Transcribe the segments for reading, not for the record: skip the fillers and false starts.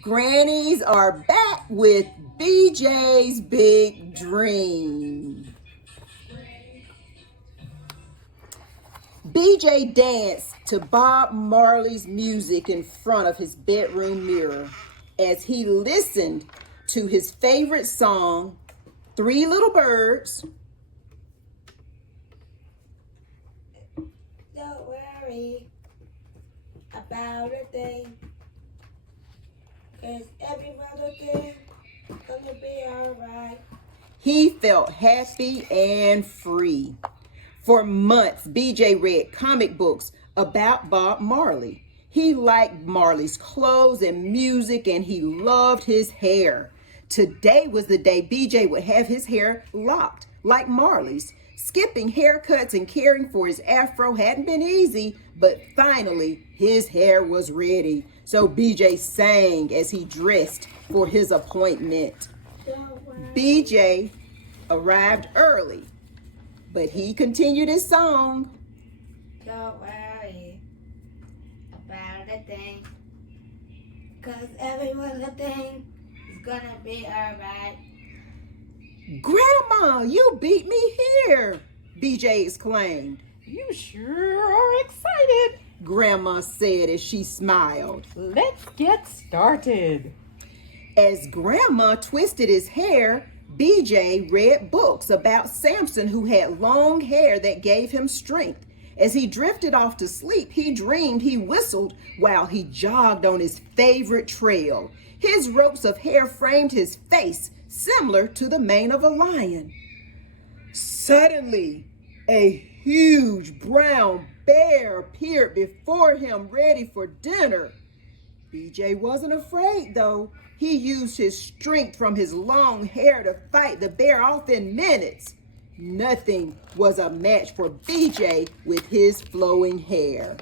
Grannies are back with BJ's Big Dream. BJ danced to Bob Marley's music in front of his bedroom mirror as he listened to his favorite song, Three Little Birds. Don't worry about a thing, 'cause every other thing gonna be alright. He felt happy and free. For months, BJ read comic books about Bob Marley. He liked Marley's clothes and music, and he loved his hair. Today was the day BJ would have his hair locked like Marley's. Skipping haircuts and caring for his afro hadn't been easy, but finally his hair was ready. So BJ sang as he dressed for his appointment. BJ arrived early, but he continued his song. Don't worry about a thing, 'cause every other thing is gonna be alright. "Grandma, you beat me here," BJ exclaimed. You sure are excited. Grandma said as she smiled. Let's get started. As Grandma twisted his hair, BJ read books about Samson, who had long hair that gave him strength. As he drifted off to sleep, he dreamed he whistled while he jogged on his favorite trail. His ropes of hair framed his face, similar to the mane of a lion. Suddenly, a huge brown bear appeared before him, ready for dinner. BJ wasn't afraid, though. He used his strength from his long hair to fight the bear off in minutes. Nothing was a match for BJ with his flowing hair.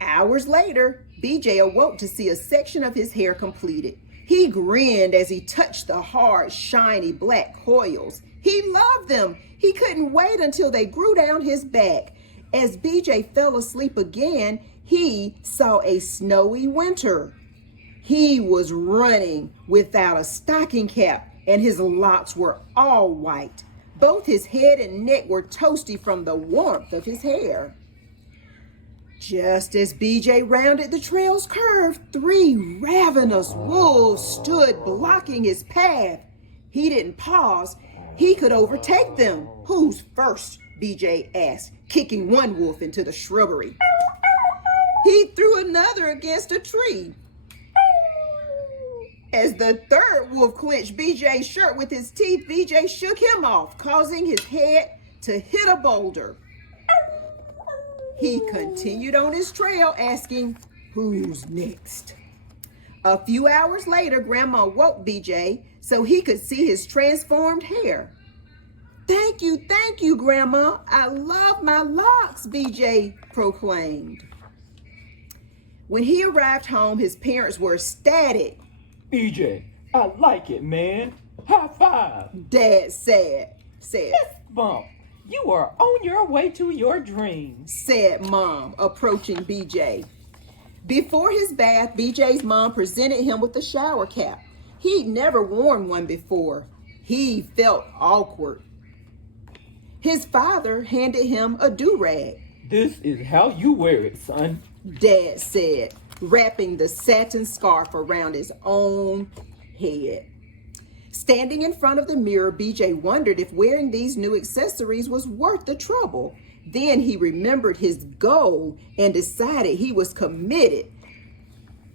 Hours later, BJ awoke to see a section of his hair completed. He grinned as he touched the hard, shiny black coils. He loved them. He couldn't wait until they grew down his back. As BJ fell asleep again, he saw a snowy winter. He was running without a stocking cap, and his locks were all white. Both his head and neck were toasty from the warmth of his hair. Just as BJ rounded the trail's curve, 3 ravenous wolves stood blocking his path. He didn't pause. He could overtake them. "Who's first?" BJ asked, kicking one wolf into the shrubbery. He threw another against a tree. As the third wolf clenched BJ's shirt with his teeth, BJ shook him off, causing his head to hit a boulder. He continued on his trail, asking, "Who's next?" A few hours later, Grandma woke BJ so he could see his transformed hair. thank you, Grandma. I love my locks," BJ proclaimed. When he arrived home, his parents were ecstatic. BJ, I like it, man. High five. Dad said, Fist bump. You are on your way to your dreams. said Mom, approaching BJ. Before his bath, BJ's mom presented him with a shower cap. He'd never worn one before. He felt awkward. His father handed him a do-rag. This is how you wear it, son. Dad said, wrapping the satin scarf around his own head. Standing in front of the mirror, BJ wondered if wearing these new accessories was worth the trouble. Then he remembered his goal and decided he was committed.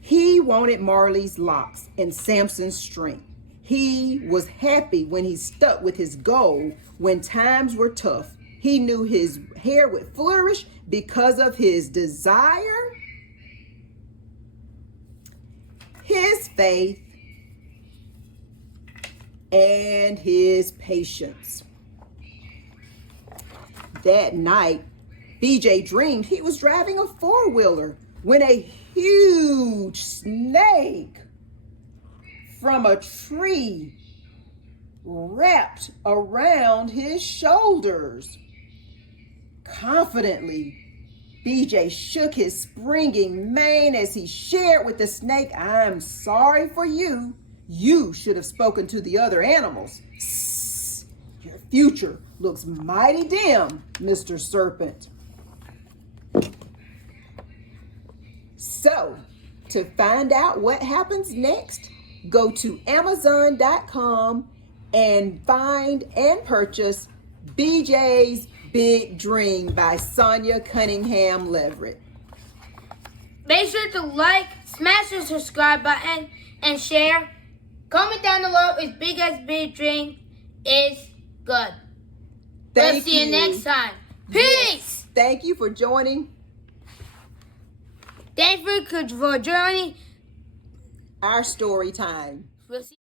He wanted Marley's locks and Samson's strength. He was happy when he stuck with his goal when times were tough. He knew his hair would flourish because of his desire, his faith, and his patience. That night, BJ dreamed he was driving a four-wheeler when a huge snake from a tree wrapped around his shoulders. Confidently, BJ shook his springing mane as he shared with the snake, "I'm sorry for you. You should have spoken to the other animals. Sss, your future looks mighty dim, Mr. Serpent." So, to find out what happens next, go to Amazon.com and find and purchase BJ's Big Dream by Sonia Cunningham Leverett. Make sure to like, smash the subscribe button, and share. Comment down below if BJ's Big Dream is good. We'll see you next time. Peace! Yes. Thank you for joining Thanks for joining our story time. We'll see